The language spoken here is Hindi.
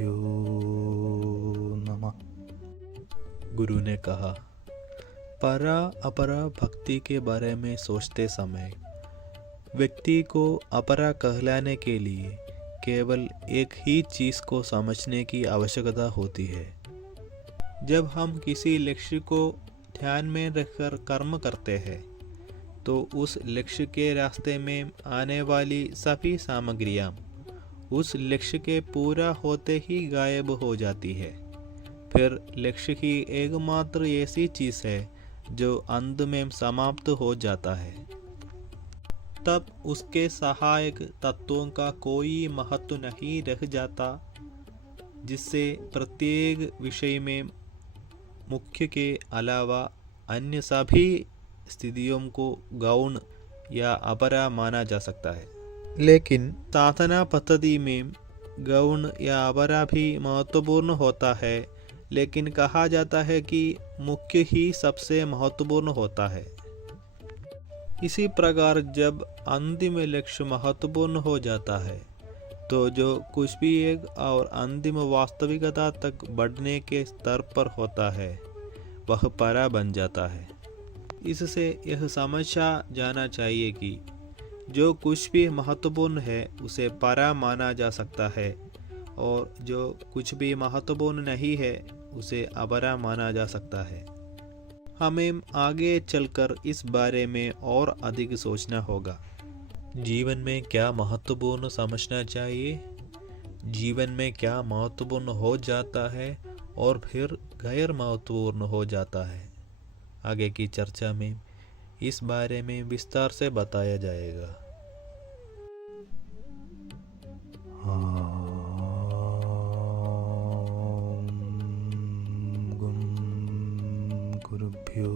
गुरुभ्यो नमः। गुरु ने कहा, परा अपरा भक्ति के बारे में सोचते समय व्यक्ति को अपरा कहलाने के लिए केवल एक ही चीज़ को समझने की आवश्यकता होती है। जब हम किसी लक्ष्य को ध्यान में रखकर कर्म करते हैं तो उस लक्ष्य के रास्ते में आने वाली सभी सामग्रियाँ उस लक्ष्य के पूरा होते ही गायब हो जाती है। फिर लक्ष्य ही एकमात्र ऐसी चीज़ है जो अंत में समाप्त हो जाता है। तब उसके सहायक तत्वों का कोई महत्व नहीं रह जाता, जिससे प्रत्येक विषय में मुख्य के अलावा अन्य सभी स्थितियों को गौण या अपरा माना जा सकता है। लेकिन साधना पद्धति में गौण या अपरा भी महत्वपूर्ण होता है, लेकिन कहा जाता है कि मुख्य ही सबसे महत्वपूर्ण होता है। इसी प्रकार जब अंतिम लक्ष्य महत्वपूर्ण हो जाता है तो जो कुछ भी एक और अंतिम वास्तविकता तक बढ़ने के स्तर पर होता है वह परा बन जाता है। इससे यह समझा जाना चाहिए कि जो कुछ भी महत्वपूर्ण है उसे परा माना जा सकता है और जो कुछ भी महत्वपूर्ण नहीं है उसे अपरा माना जा सकता है। हमें आगे चलकर इस बारे में और अधिक सोचना होगा। जीवन में क्या महत्वपूर्ण समझना चाहिए, जीवन में क्या महत्वपूर्ण हो जाता है और फिर गैर महत्वपूर्ण हो जाता है। आगे की चर्चा में इस बारे में विस्तार से बताया जाएगा। गुरुभ्यो